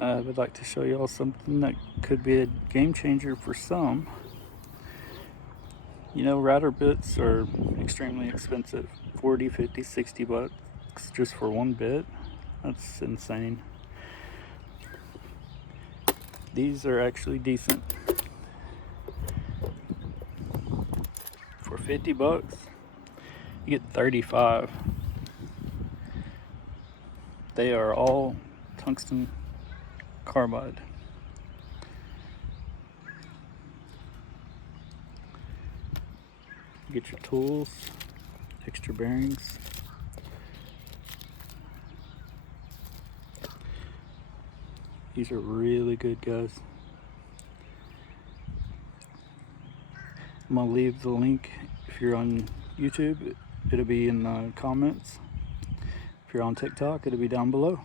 I would like to show y'all something that could be a game changer for some. You know, router bits are extremely expensive. 40, 50, 60 bucks just for one bit. That's insane. These are actually decent. For 50 bucks, you get 35. They are all tungsten carbide. Get your tools, extra bearings. These are really good, guys. I'm gonna leave the link. If you're on YouTube, it'll be in the comments. If you're on TikTok, it'll be down below.